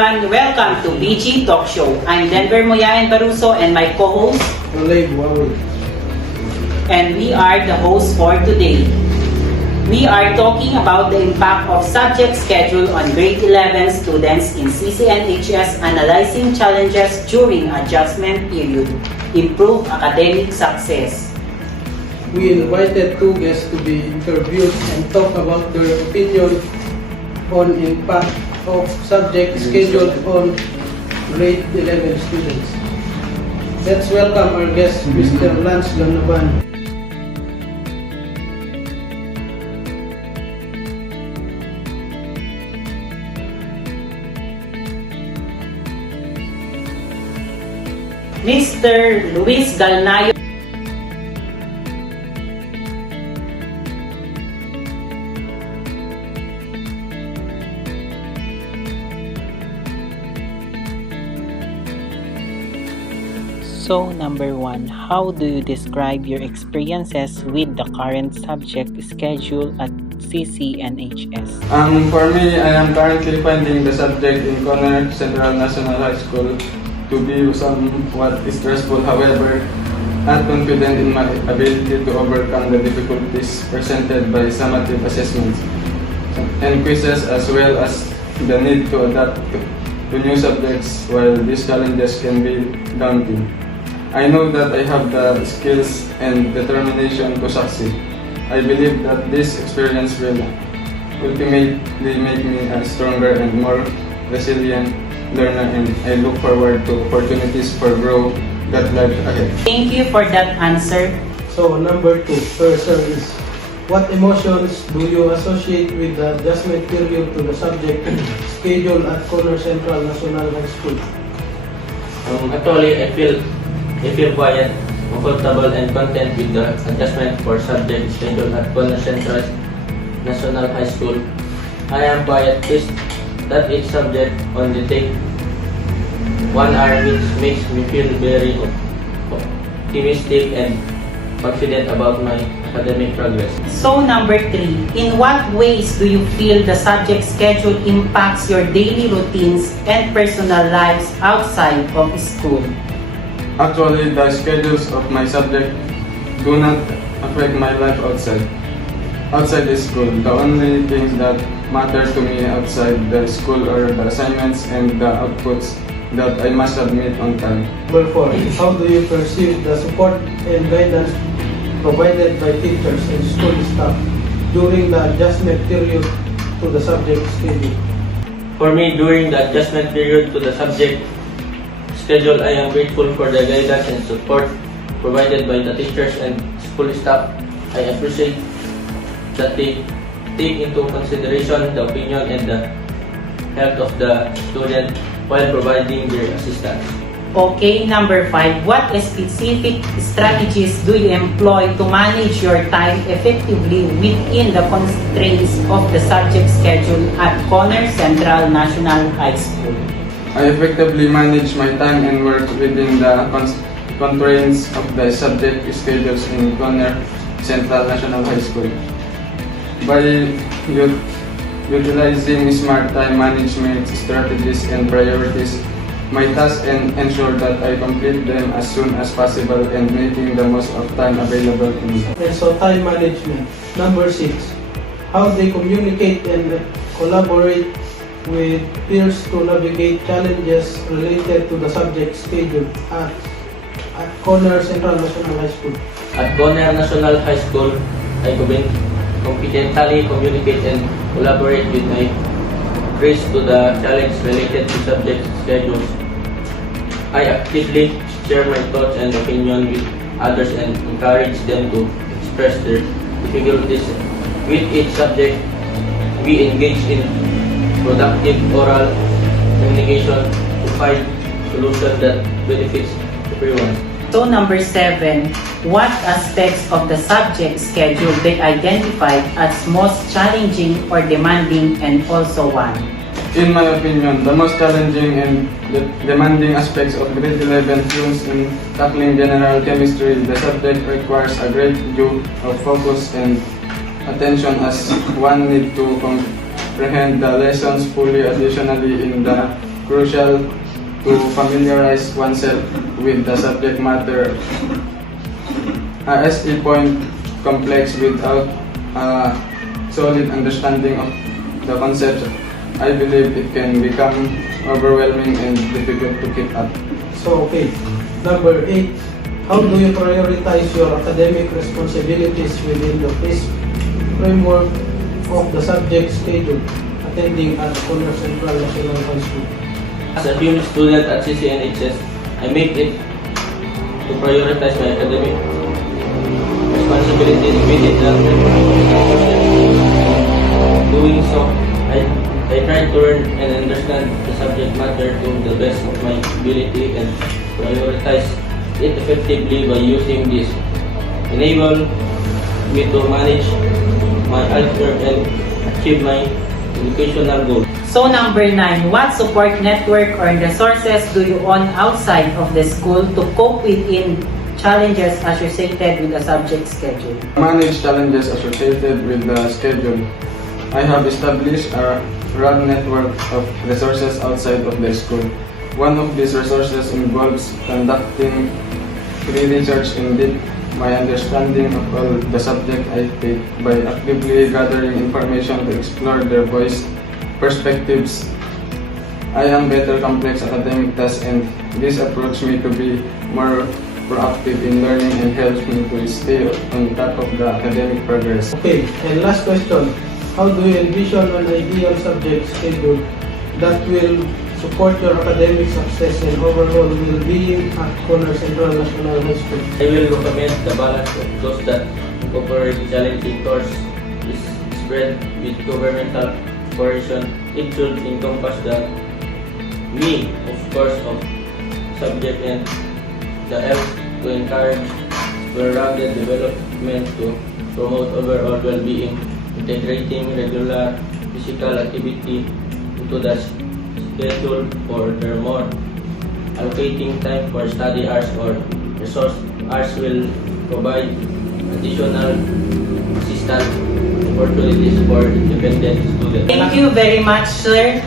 everyone, welcome to BG Talk Show. I'm Denver Moyayan Baruso and my co-host, Oleg Wawi. and we are the hosts for today. We are talking about the impact of subject schedule on grade 11 students in CCNHS, analyzing challenges during adjustment period, improve academic success. We invited two guests to be interviewed and talk about their opinion on impact of subject schedule on grade 11 students. Let's welcome our guest, Mr. Lance Ganaban. Mr. Luis Galnayo. So, number 1, how do you describe your experiences with the current subject schedule at CCNHS? For me, I am currently finding the subject in Conner Central National High School to be somewhat stressful. However, I'm confident in my ability to overcome the difficulties presented by summative assessments and quizzes, as well as the need to adapt to new subjects. While these challenges can be daunting, I know that I have the skills and determination to succeed. I believe that this experience will ultimately make me a stronger and more resilient learner, and I look forward to opportunities for growth that lies ahead. Thank you for that answer. So, number 2, sir, is what emotions do you associate with the adjustment period to the subject schedule at Conner Central National High School? Actually, I feel quiet, comfortable, and content with the adjustment for subject schedule at Conner Central National High School. I am quiet, pleased that each subject only take 1 hour, which makes me feel very optimistic and confident about my academic progress. So, number 3, in what ways do you feel the subject schedule impacts your daily routines and personal lives outside of school? Actually, the schedules of my subject do not affect my life outside the school. The only things that matter to me outside the school are the assignments and the outputs that I must submit on time. Number 4, how do you perceive the support and guidance provided by teachers and school staff during the adjustment period to the subject schedule? For me, during the adjustment period to the subject schedule, I am grateful for the guidance and support provided by the teachers and school staff. I appreciate that they take into consideration the opinion and the health of the student while providing their assistance. Okay, number 5, what specific strategies do you employ to manage your time effectively within the constraints of the subject schedule at Conner Central National High School? I effectively manage my time and work within the constraints of the subject schedules in Conner Central National High School by utilizing smart time management strategies and priorities my tasks and ensure that I complete them as soon as possible and making the most of time available to me. And so, time management. Number 6, how they communicate and collaborate with peers to navigate challenges related to the subject schedule at Conner Central National High School. At Conner National High School, I competently communicate and collaborate with my peers to the challenge related to subject schedules. I actively share my thoughts and opinions with others and encourage them to express their difficulties with each subject. We engage in productive oral communication to find solutions that benefits everyone. So, number 7, what aspects of the subject schedule they identified as most challenging or demanding, and also one? In my opinion, the most challenging and demanding aspects of grade 11 students in tackling general chemistry, the subject requires a great deal of focus and attention as one need to comprehend the lessons fully. Additionally, in the crucial to familiarize oneself with the subject matter. A SE point complex without a solid understanding of the concepts. I believe it can become overwhelming and difficult to keep up. So, okay. Number 8. How do you prioritize your academic responsibilities within the framework of the subject schedule attending at Conner Central National High School? As a film student at CCNHS, I make it to prioritize my academic responsibilities within the doing so, I try to learn and understand the subject matter to the best of my ability and prioritize it effectively by using this. Enable me to manage my alter and achieve my educational goals. So number 9, what support network or resources do you own outside of the school to cope with challenges associated with the subject schedule? Manage challenges associated with the schedule. I have established a broad network of resources outside of the school. One of these resources involves conducting free research in deep my understanding of all the subject I take by actively gathering information to explore their voice perspectives. I am better complex academic tasks, and this approach me to be more proactive in learning and helps me to stay on top of the academic progress. Okay, and last question. How do you envision an ideal subject schedule that will support your academic success and overall well-being at Conner Central National High School? I will recommend the balance of those that incorporate challenging course is spread with governmental cooperation. It should encompass the me, of course, of subject and the help to encourage well-rounded development to promote overall well-being, integrating regular physical activity into the schedule for more allocating time for study hours or resource hours will provide additional assistance opportunities for independent students. Thank you very much, sir.